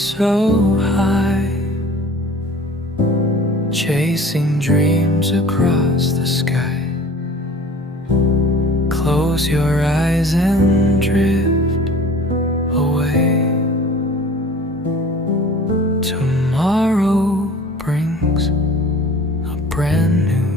so high, chasing dreams across the sky. Close your eyes and drift away. Tomorrow brings a brand new